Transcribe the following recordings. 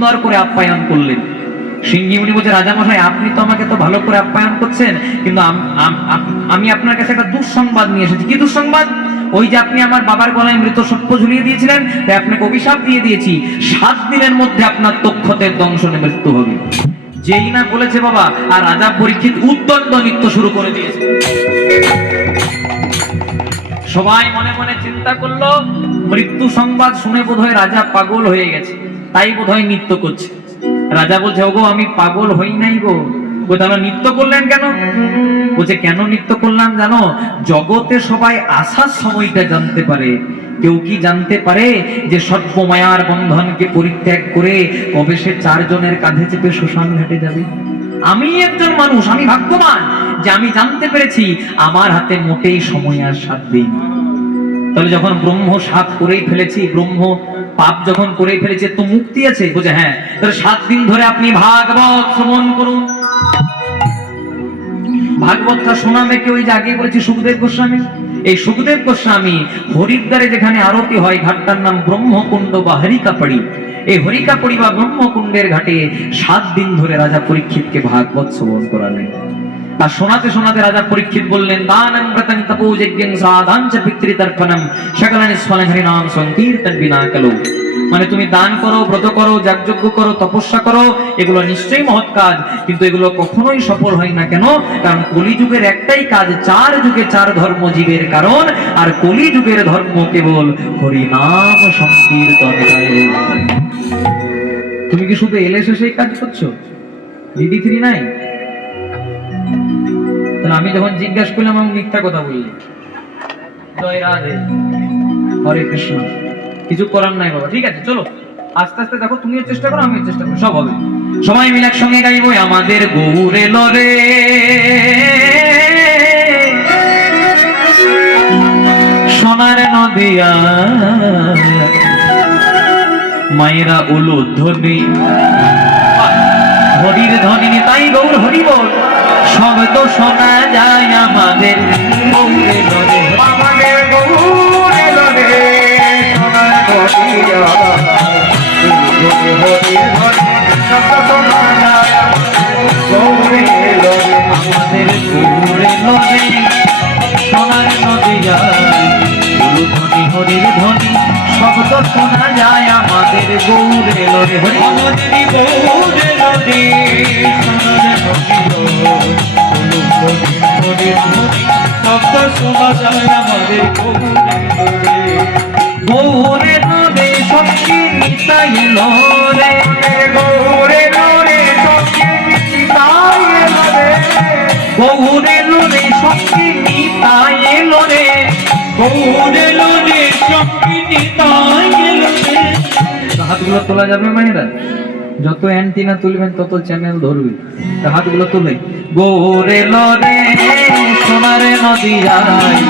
সুন্দর করে আপ্যায়ন করলেন। সিংহী মুনি বলছে, রাজামশাই আপনি তো আমাকে তো ভালো করে আপ্যায়ন করছেন, কিন্তু আমি আপনার কাছে একটা দুঃসংবাদ নিয়ে এসেছি। কি দুঃসংবাদ? ওই যে আপনি আমার বাবার গলায় মৃত সর্প ঝুলিয়ে দিয়েছিলেন, তাই আপনাকে অভিশাপ দিয়ে দিয়েছি, 7 দিনের মধ্যে আপনার তক্ষতের দংশনে মৃত্যু হবে। যেই না বলেছে বাবা, আর রাজা পরীক্ষিত উদ্দণ্ড নৃত্য শুরু করে দিয়েছে। সবাই মনে মনে চিন্তা করলো, মৃত্যু সংবাদ শুনে বোধহয় রাজা পাগল হয়ে গেছে, তাই বোধহয় নৃত্য করছে। রাজা বলছে, ওগো আমি পাগল হই নাই গো। তাহলে নৃত্য করলেন কেন? বলছে, কেন নৃত্য করলাম জানো? জগতে সবাই আসার সময়টা জানতে পারে, কেউ কি জানতে পারে যে সর্বমায়ার বন্ধনকে পরিত্যাগ করে কবে সে 4 জনের কাঁধে চেপে শ্মশান ঘাটে যাবে? আমি একজন মানুষ, আমি ভাগ্যবান যে আমি জানতে পেরেছি আমার হাতে মোটেই সময় আর 7 দিন। তাহলে যখন ব্রহ্ম সাপ করেই ফেলেছি, ব্রহ্ম পাপ যখন করে ফেলেছে, তো মুক্তি আছে? বুঝে হ্যাঁ, তাহলে 7 দিন ধরে আপনি ভাগবত শ্রবণ করুন। ভাগবতটা শোনাবে কে? ওই যে আগে বলেছি সুখদেব গোস্বামী। এই সুখদেব গোস্বামী হরিদ্বারে যেখানে আরতি হয়, ঘাটটার নাম ব্রহ্মকুণ্ড বা হরিকাপড়ি। এই হরিকাপড়ি বা ব্রহ্মকুণ্ডের ঘাটে 7 দিন ধরে রাজা পরীক্ষিতকে ভাগবত শ্রবণ করালেন। আর শোনাতে শোনাতে রাজা পরীক্ষিত বললেন, দানং ব্রতং তপোযজ্ঞং সাধাঞ্চ পিতৃতর্পণম সকলানি স্মরণ হরিনাম সংকীর্তন বিনা কলো। মানে তুমি দান করো, ব্রত করো, যাগযজ্ঞ করো, তপস্যা করো, এগুলো নিশ্চয়ই মহৎ কাজ, কিন্তু এগুলো কখনোই সফল হয় না। কেন? কারণ কলিযুগের একটাই কাজ, 4 যুগে 4 ধর্ম জীবের কারণ, আর কলিযুগের ধর্ম কেবল হরিনাম সংকীর্তন। তুমি কি শুধু এলএসএ সেই কাজ করছো? DD3 নাই? তাহলে আমি যখন জিজ্ঞাসা করলাম, আমি মিথ্যা কথা বললি। জয় রাধে, হরে কৃষ্ণ। কিছু করার নাই বাবা, ঠিক আছে, চলো আস্তে আস্তে দেখো, তুমিও চেষ্টা করো, আমিও চেষ্টা করো, সব হবে। সবাই মিলে একসঙ্গে গাইবো, আমাদের গৌর এলো রে, সোনার নদিয়া, মায়েরা উলুধ্বনি, হরির ধ্বনি, তাই গৌর হরি বল, শব্দ শোনা যায় আমাদের গৌর এলো রে, আমাদের গৌর এলো রে, সোনার নদিয়া, হরির ধ্বনি, শব্দ শোনা যায় গৌর এলো রে, আমাদের গৌর এলো রে, সোনার নদিয়া, ধ্বনি হরির ধ্বনি, শব্দ শোনা যায় আমাদের গৌর এলো রে, আমাদের গৌর এলো রে, সোনার নদিয়া, হরির ধ্বনি, শব্দ শোনা যায় আমাদের গৌর এলো রে, গৌর এলো রে, সখী নিতাই এলো রে, গৌর এলো রে, সখী নিতাই এলো রে, গৌর এলো রে, সখী নিতাই এলো রে, গৌর এলো রে, সখী নিতাই এলো রে। হাতগুলো তোলা যাবে মায়েরা? যত অ্যান্টিনা তুলবেন তত চ্যানেল ধরবে। হাতগুলো তুলে, গৌর এলো রে, সোনার নদিয়ায়,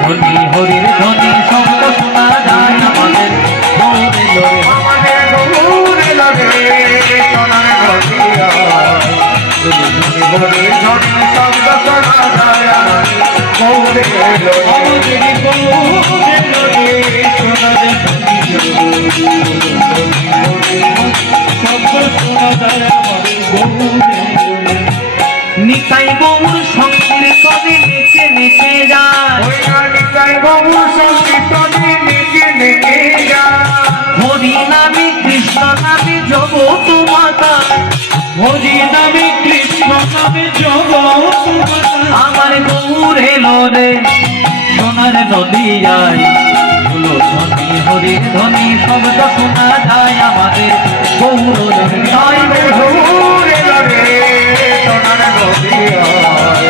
ধ্বনি হরির ধ্বনি, শব্দ শোনা যায় আমাদের গৌর এলো রে, আমাদের গৌর এলো রে, সোনার নদিয়ায়, ধ্বনি হরির ধ্বনি, শব্দ শোনা যায় আমাদের গৌর এলো, আমাদের গৌর এলো রে, সোনার নিতাই গৌর সংকীর্তনে নেচে নেচে যায়, নিতাই গৌর সংকীর্তনে নেচে নেচে যায়, হরি নামে কৃষ্ণ নামে জগৎ মাতা, হরি নামে কৃষ্ণ নামে জগৎ মাতা, আমার গৌর এলো রে, সোনার নদিয়ায়, ধ্বনি হরির ধ্বনি, শব্দ শোনা যায় আমাদের গৌর রে, তাই গৌর এলো রে, সোনার নদিয়ায়,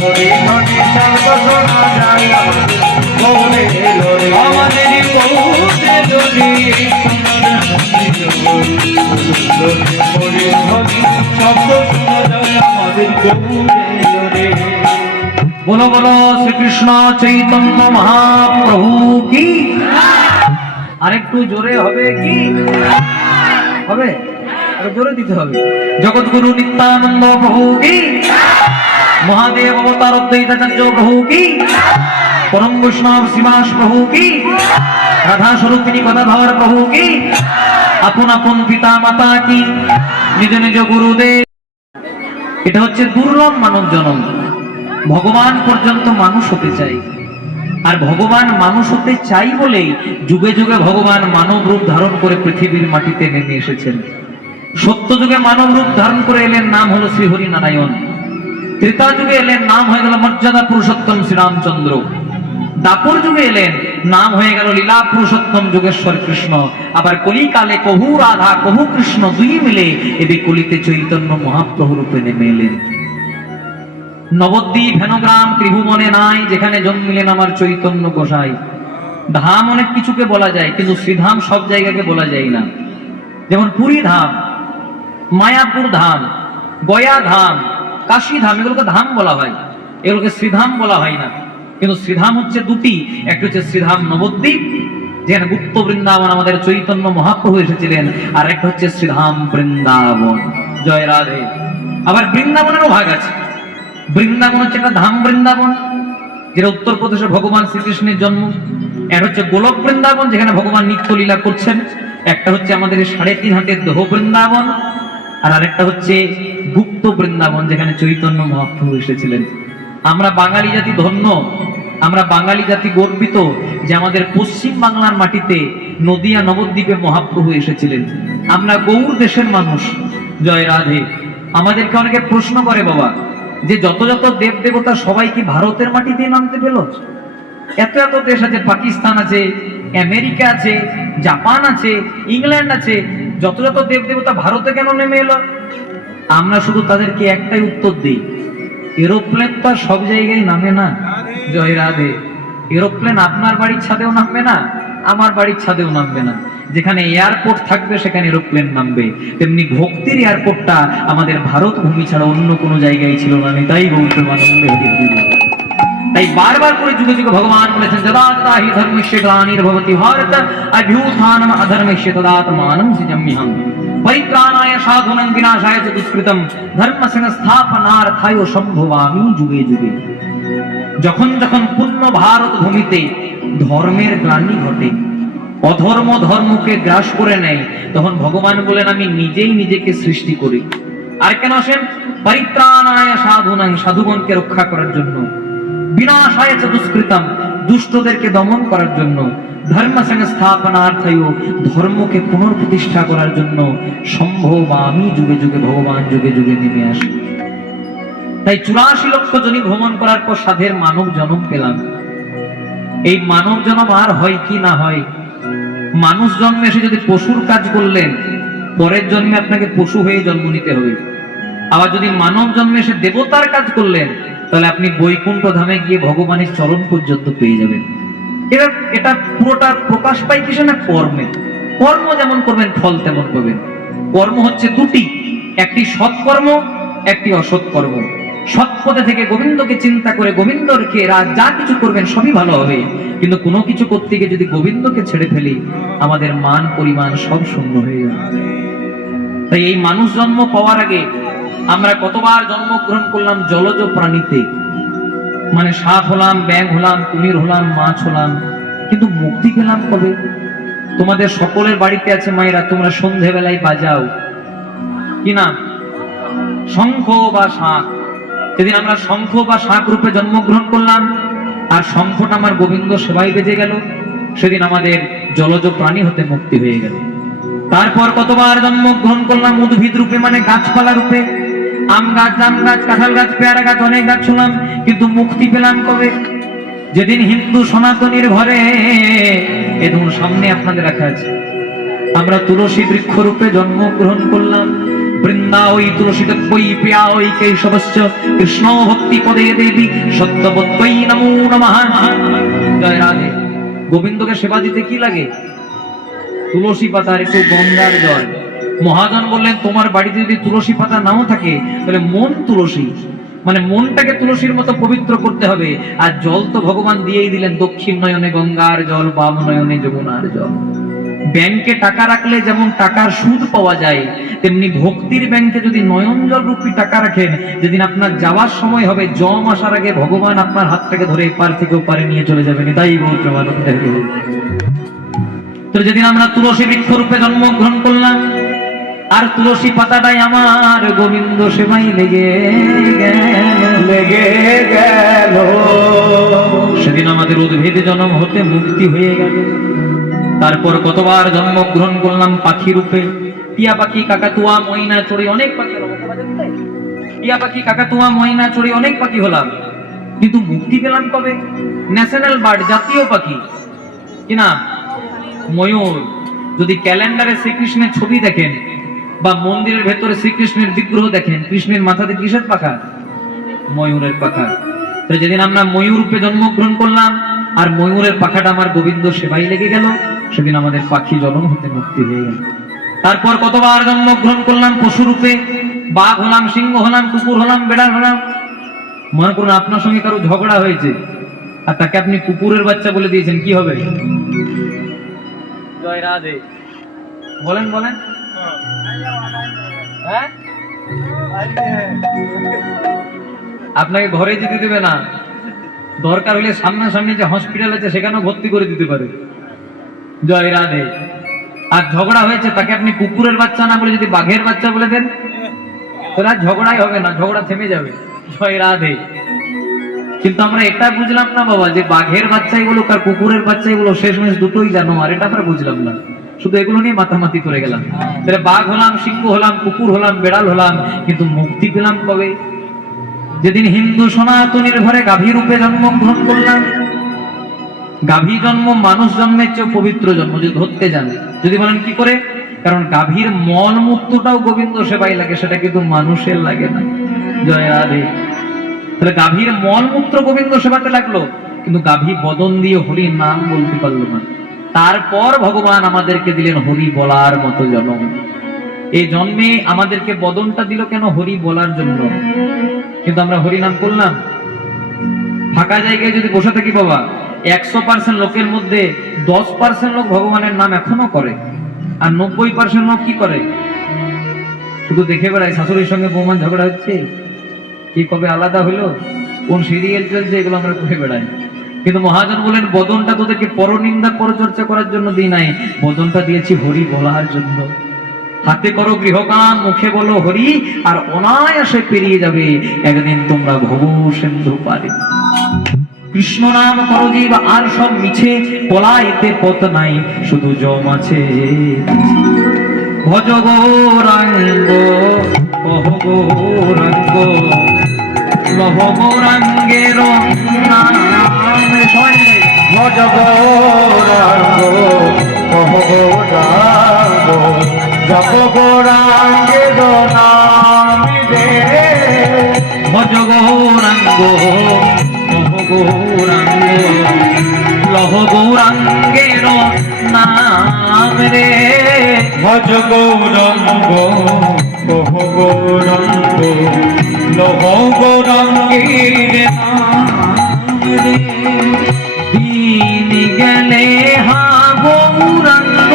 হরির ধ্বনি, শব্দ শোনা যায় আমাদের গৌর এলো রে, আমাদের গৌর এলো রে, সোনার নদিয়ায়, হরির ধ্বনি, শব্দ শোনা যায় আমাদের গৌর এলো রে। बोलो बोलो श्री कृष्ण चैतन्य महाप्रभु की। আরেকটু জোরে হবে কি? হবে? আরে জোরে দিতে হবে। জগৎগুরু নিত্যানন্দ প্রভু কি, মহাদেব অবতার অদ্বৈতাচার্য প্রভু কি, পরম বৈষ্ণব শ্রীবাস প্রভু কি। রাধা স্বরূপিনী গদাধর প্রভু কি, আপন আপন পিতা মাতা কি, নিজ নিজ গুরুদেব। এটা হচ্ছে দুর্লভ মানব জন্ম। ভগবান পর্যন্ত মানুষ হতে চাই, আর ভগবান মানুষ হতে চাই বলেই যুগে যুগে ভগবান মানব রূপ ধারণ করে পৃথিবীর মাটিতে নেমে এসেছেন। সত্য যুগে মানব রূপ ধারণ করে এলেন, নাম হলো শ্রীহরি নারায়ণ। ত্রেতা যুগে এলেন, নাম হয়ে গেল মর্যাদা পুরুষোত্তম শ্রীরামচন্দ্র। দাপর যুগে এলেন, নাম হয়ে গেল লীলা পুরুষোত্তম যোগেশ্বর কৃষ্ণ। আবার কলিকালে কহু রাধা কহু কৃষ্ণ, দুই মিলে এবে কলিতে চৈতন্য মহাপ্রভু রূপে নেমে এলেন। নবদ্বীপ হেনগ্রাম ত্রিভুবনে নাই, যেখানে জন্মিলেন আমার চৈতন্য গোসাই। ধাম অনেক কিছুকে বলা যায়, কিন্তু শ্রীধাম সব জায়গাকে বলা যায় না। যেমন পুরী ধাম, মায়াপুর ধাম, গয়া ধাম, কাশী ধাম, এগুলোকে ধাম বলা হয়, এগুলোকে শ্রীধাম বলা হয় না। কিন্তু শ্রীধাম হচ্ছে দুটি, একটা হচ্ছে শ্রীধাম নবদ্বীপ, যেখানে গুপ্ত বৃন্দাবন আমাদের চৈতন্য মহাপ্রভু এসেছিলেন, আর একটা হচ্ছে শ্রীধাম বৃন্দাবন। জয় রাধে। আবার বৃন্দাবনেরও ভাগ আছে। বৃন্দাবন হচ্ছে একটা ধাম বৃন্দাবন, যেটা উত্তরপ্রদেশে ভগবান শ্রীকৃষ্ণের জন্ম। একটা হচ্ছে গোলক বৃন্দাবন, যেখানে ভগবান নিত্য লীলা করছেন। একটা হচ্ছে আমাদের 3.5 হাতের দেহ বৃন্দাবন, আর আরেকটা হচ্ছে গুপ্ত বৃন্দাবন, যেখানে চৈতন্য মহাপ্রভু এসেছিলেন। আমরা বাঙালি জাতি ধন্য, আমরা বাঙালি জাতি গর্বিত যে আমাদের পশ্চিম বাংলার মাটিতে নদিয়া নবদ্বীপে মহাপ্রভু এসেছিলেন। আমরা গৌর দেশের মানুষ। জয় রাধে। আমাদেরকে অনেকে প্রশ্ন করে, বাবা যে যত যত দেব দেবতা সবাই কি ভারতের মাটিতে নামতে পেল? এত এত দেশ আছে, পাকিস্তান আছে, আমেরিকা আছে, জাপান আছে, ইংল্যান্ড আছে, যত যত দেব দেবতা ভারতে কেন নেমে এলো? আমরা শুধু তাদেরকে একটাই উত্তর দিই, এরোপ্লেন তো সব জায়গায় নামে না। জয় রাধে। এরোপ্লেন আপনার বাড়ির ছাদেও নামবে না, আমার বাড়ির ছাদেও নামবে না। যেখানে এয়ারপোর্ট থাকবে সেখানে এরোপ্লেন নামবে। তেমনি ভক্তির এয়ারপোর্টটা আমাদের ভারত ভূমি ছাড়া অন্য কোনো জায়গায় ছিল না। তাই বলতে তাই বারবার করে যুগে যুগে ভগবান বলেছেন, যদা যদা হি ধর্মস্য গ্লানির্ভবতি ভারত অভ্যুত্থানম অধর্মস্য তদাত্মানং সৃজাম্যহম পরিত্রাণায় সাধুনাং বিনাশায় চ দুষ্কৃতম ধর্ম সংস্থাপনার্থায় সম্ভবামি যুগে যুগে। যখন যখন পূর্ণ ভারত ভূমিতে ধর্মের গ্লানি ঘটে, অধর্ম ধর্মকে গ্রাস করে নেয়, তখন ভগবান বলেন আমি নিজেই নিজেকে সৃষ্টি করি। আর কেন আসেন? পরিত্রাণায় সাধুনাং, সাধুগণকে রক্ষা করার জন্য, বিনাশায় চ দুষ্কৃতম, দুষ্টদেরকে দমন করার জন্য, ধর্ম সংস্থাপনার্থায়, ধর্মকে পুনঃপ্রতিষ্ঠা করার জন্য সম্ভবামি যুগে যুগে, ভগবান যুগে যুগে নেমে আসে। তাই 84 লক্ষ জনি ভ্রমণ করার পর সাধের মানব জন্ম পেলাম। এই মানব জন্ম আর হয় কি না হয়? মানুষ জন্মে এসে যদি পশুর কাজ করলেন, পরের জন্মে আপনাকে পশু হয়ে জন্ম নিতে হবে। আবার যদি মানব জন্মে এসে দেবতার কাজ করলেন, তাহলে আপনি বৈকুণ্ঠ ধামে গিয়ে ভগবানের চরণ পর্যন্ত পেয়ে যাবেন। এটা পুরোটা প্রকাশ পায় কিসে না? কর্মে। কর্ম যেমন করবেন ফল তেমন পাবেন। কর্ম হচ্ছে দুটি, একটি সৎকর্ম, একটি অসৎকর্ম। সৎ পথে থেকে গোবিন্দকে চিন্তা করে গোবিন্দকে যা কিছু করবেন সবই ভালো হবে, কিন্তু কোনো কিছু করতে গিয়ে যদি গোবিন্দকে ছেড়ে ফেলি, আমাদের মান পরিমাণ সব শূন্য হয়ে যাবে। তাই এই মানুষ জন্ম পাওয়ার আগে আমরা কতবার জন্মগ্রহণ করলাম জলজ প্রাণীতে, মানে সাপ হলাম, ব্যাঙ হলাম, কুমির হলাম, মাছ হলাম, কিন্তু মুক্তি পেলাম কবে? তোমাদের সকলের বাড়িতে আছে মায়েরা, তোমরা সন্ধ্যেবেলায় বাজাও কি না? শঙ্খ বা শাঁখ। সেদিন আমরা শঙ্খ বা শাঁখ রূপে জন্মগ্রহণ করলাম, আর শঙ্খটা আমার গোবিন্দ সেবায় বেজে গেল, সেদিন আমাদের জলজ প্রাণী হতে মুক্তি হয়ে গেল। তারপর কতবার জন্মগ্রহণ করলাম উদ্ভিদ রূপে, মানে গাছপালা রূপে, আম গাছ, জাম গাছ, কাঁঠাল গাছ, পেয়ারা গাছ, অনেক গাছ হলাম, কিন্তু মুক্তি পেলাম কবে? যেদিন হিন্দু সনাতনীর ঘরে, এ ধরুন সামনে আপনাদের রাখা আছে, আমরা তুলসী বৃক্ষ রূপে জন্মগ্রহণ করলাম। বৃন্দা ওই তুলসীতে বই প্রিয়া ওই কেশবশ্চ কৃষ্ণ ভক্তি পদে দেবী সত্যবত্তৈ নমো নমঃ। জয় রাধে। গোবিন্দকে সেবা দিতে কি লাগে? তুলসী পাতা আর একটু গঙ্গার জল। মহাজন বললেন, তোমার বাড়িতে যদি তুলসী পাতা নাও থাকে, তাহলে মন তুলসী, মানে মনটাকে তুলসীর মতো পবিত্র করতে হবে। আর জল তো ভগবান দিয়েই দিলেন, দক্ষিণ নয়নে গঙ্গার জল, বাম নয়নে যমুনার জল। ব্যাংকে টাকা রাখলে যেমন টাকার সুদ পাওয়া যায়, তেমনি ভক্তির ব্যাংকে যদি নয়ন জল রূপী টাকা রাখেন, যেদিন আপনার যাওয়ার সময় হবে, জম আসার আগে ভগবান আপনার হাতটাকে ধরে এপার থেকে ওপারে নিয়ে চলে যাবেন। তাই বলতে যেদিন আমরা তুলসী বৃক্ষ রূপে জন্মগ্রহণ করলাম, আর তুলসী পাতাটাই আমার গোবিন্দ সেবাই লেগে গেল, সেদিন আমাদের উদ্ভিদ জন্ম হতে মুক্তি হয়ে গেল। তারপর কতবার জন্মগ্রহণ করলাম পাখি রূপে, টিয়া পাখি, কাকাতুয়া, ময়না, চড়ুই, অনেক পাখি হলাম। টিয়া পাখি, কাকাতুয়া, ময়না, চড়ুই, অনেক পাখি হলাম, কিন্তু মুক্তি পেলাম কবে? ন্যাশনাল বার্ড, জাতীয় পাখি কি নাম? ময়ূর। যদি ক্যালেন্ডারে শ্রীকৃষ্ণের ছবি দেখেন বা মন্দিরের ভেতরে শ্রীকৃষ্ণের বিগ্রহ দেখেন, কৃষ্ণের মাথাতে কিসের পাখা? ময়ূরের পাখা। তো যেদিন আমরা ময়ূর রূপে জন্মগ্রহণ করলাম আর ময়ূরের পাখাটা আমার গোবিন্দ সেবাই লেগে গেল, সেদিন আমাদের পাখি জন্ম হতে মুক্তি হয়ে গেল। তারপর কতবার জন্মগ্রহণ করলাম পশু রূপে, বাঘ হলাম, সিংহ হলাম, কুকুর হলাম, বেড়াল হলাম। মনে করুন আপনার সঙ্গে কারো ঝগড়া হয়েছে আর তাকে আপনি কুকুরের বাচ্চা বলে দিয়েছেন, কি হবে? জয় রাধে। বলেন বলেন। হ্যাঁ, আপনাকে ঘরে যেতে দেবে না, দরকার হলে সামনাসামনি যে হসপিটাল আছে সেখানেও ভর্তি করে দিতে পারে। জয় রাধে। আর ঝগড়া হয়েছে, তাকে আপনি কুকুরের বাচ্চা না বলে যদি বাঘের বাচ্চা বলে দেন, তাহলে আর ঝগড়াই হবে না, ঝগড়া থেমে যাবে। জয় রাধে। কিন্তু আমরা এটা বুঝলাম না বাবা, যে বাঘের বাচ্চাই বলো আর কুকুরের বাচ্চাই বলো, শেষমেশ দুটোই জানো, আর এটা আমরা বুঝলাম না, শুধু এগুলো নিয়ে মাতামাতি করে গেলাম। তাহলে বাঘ হলাম, সিংহ হলাম, কুকুর হলাম, বেড়াল হলাম, কিন্তু মুক্তি পেলাম কবে? যেদিন হিন্দু সনাতনীর ঘরে গাভী রূপে জন্মগ্রহণ করলাম। গাভী জন্ম মানুষ জন্মের চেয়ে পবিত্র জন্ম, যদি ধরতে যান। যদি বলেন কি করে? কারণ গাভীর মল মূত্রটাও গোবিন্দ সেবাই লাগে, সেটা কিন্তু মানুষের লাগে না। জয় রাধে। তাহলে গাভীর মল মূত্র গোবিন্দ সেবাতে লাগলো, কিন্তু গাভী বদন দিয়ে হরির নাম বলতে পারলো না। তারপর ভগবান আমাদেরকে দিলেন হরি বলার মতো জন্ম। এই জন্মে আমাদেরকে বদনটা দিল কেন? হরি বলার জন্য। কিন্তু আমরা হরি নাম করলাম। ফাঁকা জায়গায় যদি বসে থাকি বাবা, 100% লোকের মধ্যে 10% লোক ভগবানের নাম এখনো করে, আর 90% লোক কি করে? শুধু দেখে বেড়ায়, শাশুড়ির সঙ্গে বৌমান ঝগড়া হচ্ছে, কি কবে আলাদা হলো, কোন সিরিয়াল চলছে, এগুলো আমরা করে বেড়াই। কিন্তু মহাজন বলেন, বদনটা তোদেরকে পরনিন্দা পরচর্চা করার জন্য দিই নাই, বদনটা দিয়েছি হরি বলার জন্য। হাতে করো গৃহকাম, মুখে বলো হরি, আর অনায়াসে পেরিয়ে যাবে একদিন তোমরা ভব সিন্ধু পারে। কৃষ্ণ নাম করো জীব, আর সব মিছে, পলাইতে পথ নাই, শুধু জম আছে। ভজ গৌরাঙ্গ কহ গৌরাঙ্গ, লহ গৌরাঙ্গের নাম। ভজ গৌরাঙ্গ কহ গৌরাঙ্গ, জপ গৌরাঙ্গের নাম রে। ভজ গৌরাঙ্গ কহ গৌরাঙ্গ, লহ গৌরাঙ্গের নাম রে। ভজ গৌরাঙ্গ কহ গৌরাঙ্গ, লহ গৌরাঙ্গের নাম রে। দিন গেলে হা গৌরাঙ্গ,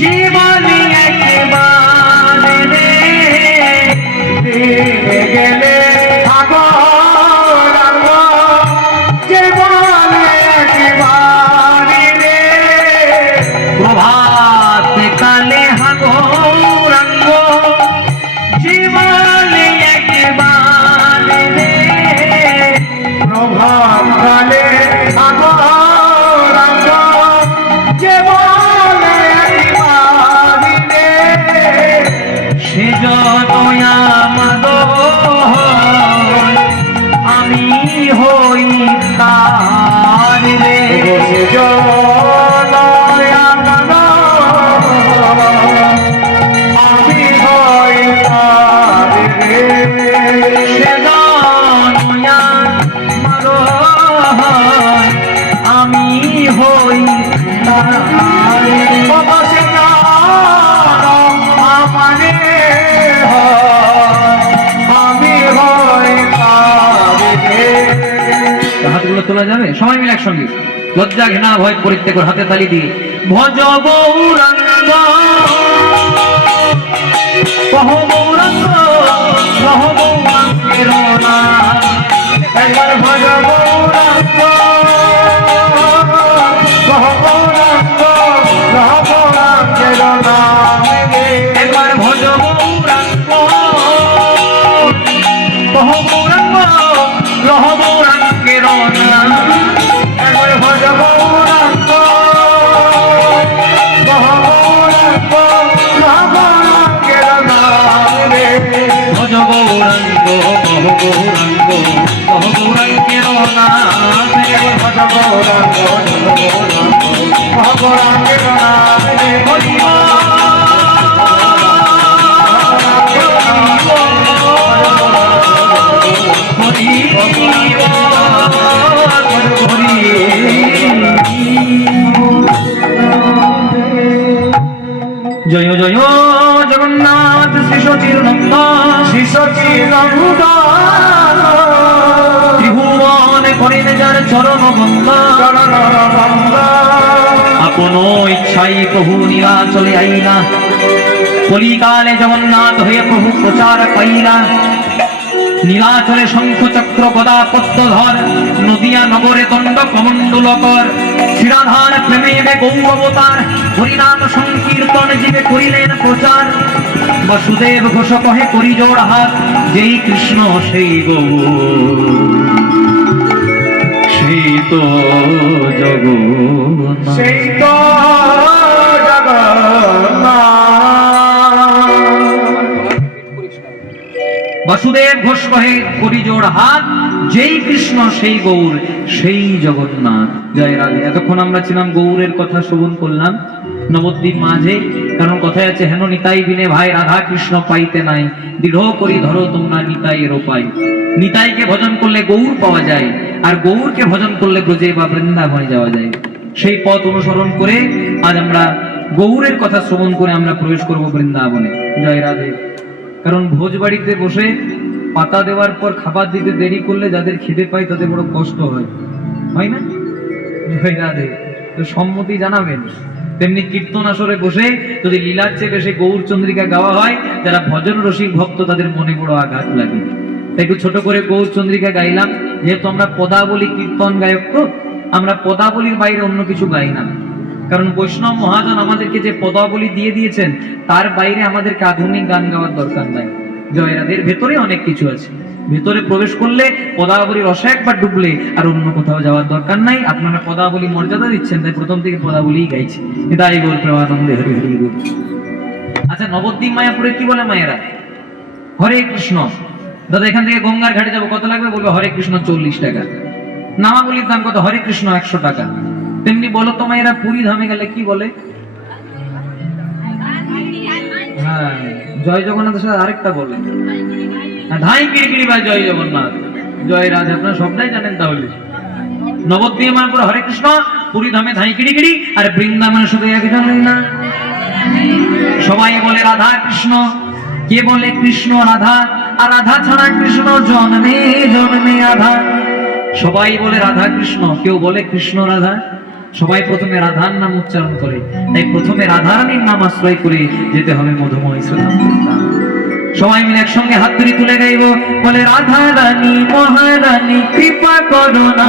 জীবনে একবারে রে। দিন গেলে হা গৌরাঙ্গ, জীবনে একবারে রে। প্রভাত কালে হা গৌরাঙ্গ, জীবনে একবারে রে। প্রভাত কালে হা গৌরাঙ্গ, জীবনে একবারে রে। সেজন্য আমার আমি হই তার রে। সেজন্য আমি হই তার রে। সেজন্য আমি হই তার রে। হাতগুলো তোলা যাবে? সবাই মিলে একসঙ্গে, লজ্জা ঘৃণা ভয় পরিত্যাগ করে হাতে তালি দিয়ে ভজ গৌরাঙ্গ কহ গৌরাঙ্গ, কহ গৌরাঙ্গের নাম। একবার ভজ গৌরাঙ্গ কহ গৌরাঙ্গ, একবার ভজ গৌরাঙ্গ গৌরাঙ্গ গৌরাঙ্গের নাম রে ভজ গৌরাঙ্গ গৌরাঙ্গ গৌরাঙ্গের নাম রে ভজ গৌরাঙ্গ গৌরাঙ্গের নাম রে হরি জয় জয় জগন্নাথ শ্রী সচিরনন্দন শ্রী সচিরনন্দন ত্রিভুবন করেন যার চরণ বন্দন আপন ইচ্ছাই প্রভু নীলাচলে আইলা কলিকালে জগন্নাথ হয়ে প্রভু প্রচার পাইলা নীলাচলে শঙ্খ চক্র গদা পদ্মধর নদিয়া নগরে দণ্ড কমণ্ডলকর শ্রীরাধার প্রেমে গৌরবতার হরিনাম সংকীর্তন জীবে করিলেন প্রচার বসুদেব ঘোষ কহে করি জোড় হাত যেই কৃষ্ণ সেই গৌর সেই তো জগন্নাথ সেই তো বসুদেব ঘোষ কহে করি জোড় হাত যেই কৃষ্ণ সেই গৌর সেই জগন্নাথ জয় রাধে। এতক্ষণ আমরা ছিলাম গৌরের কথা শ্রবণ করলাম নবদ্বীপ মাঝে, কারণ কথায় আছে হেন নিতাই বিনে ভাই রাধা কৃষ্ণ পাইতে নাই, দৃঢ় করি ধরো তোমরা নিতাইয়ের উপায়। নিতাইকে ভজন করলে গৌর পাওয়া যায়, আর গৌরকে ভজন করলে ব্রজে বা বৃন্দাবনে যাওয়া যায়। সেই পথ অনুসরণ করে আজ আমরা গৌরের কথা শ্রবণ করে আমরা প্রবেশ করব বৃন্দাবনে। জয় রাধে। কারণ ভোজবাড়িতে বসে পাতা দেওয়ার পর খাবার দিতে দেরি করলে যাদের খিদে পায় তাদের বড় কষ্ট হয় না? জয় রাধে। তো সম্মতি জানাবেন। তেমনি কীর্তন আসরে বসে যদি লীলার চেয়ে বেশি গৌর চন্দ্রিকা গাওয়া হয়, যারা ভজন রসিক ভক্ত তাদের মনে বড় আঘাত লাগে। তাই একটু ছোট করে গৌর চন্দ্রিকা গাইলাম। যেহেতু আমরা পদাবলী কীর্তন গায়ক, তো আমরা পদাবলীর বাইরে অন্য কিছু গাই না। কারণ বৈষ্ণব মহাজন আমাদেরকে যে পদাবলী দিয়ে দিয়েছেন তার বাইরে আমাদেরকে আধুনিক গান গাওয়ার দরকার নাই। জয় রাধে। এর ভেতরে অনেক কিছু আছে। ভেতরে প্রবেশ করলে পদাবলীর রসে একবার ডুবলে আর অন্য কোথাও যাওয়ার দরকার নাই। আপনারা পদাবলী মর্যাদা দিচ্ছেন, তাই প্রথম থেকে পদাবলীই গাইছি। এটাই গৌর প্রেমানন্দে হরি হরি গৌর। আচ্ছা, নবদ্বীপ মায়াপুরে কি বলে মায়েরা? হরে কৃষ্ণ। দাদা এখান থেকে গঙ্গার ঘাটে যাবো, কত লাগবে? বলবে হরে কৃষ্ণ 40 টাকা। নামাবলির দাম কত? হরে কৃষ্ণ 100 টাকা। তেমনি বলো তো মায়েরা, পুরী ধামে গেলে কি বলে? হ্যাঁ, জয় জগন্নাথের সাথে আরেকটা বলে ধাই কিড়কিড়ি বা জয় জগন্নাথ। জয় রাধে। আপনারা সবটাই জানেন। তাহলে নবদ্বীপ মায়াপুর হরে কৃষ্ণ, পুরী ধামে ধাই কিড়কিড়ি, আর বৃন্দাবনে শুধু এক জানেন না, সবাই বলে রাধা কৃষ্ণ। কে বলে কৃষ্ণ রাধা, আর রাধা ছাড়া কৃষ্ণ জন্মে জন্মে আধা। সবাই বলে রাধা কৃষ্ণ, কেউ বলে কৃষ্ণ রাধা। সবাই প্রথমে রাধার নাম উচ্চারণ করে, তাই প্রথমে রাধারানীর নাম আশ্রয় করে যেতে হবে মধুময় শ্রীধাম। সবাই মিলে একসঙ্গে হাত ধরে তুলে গাইব, বলে রাধা রানী মহারানী কৃপা করো না।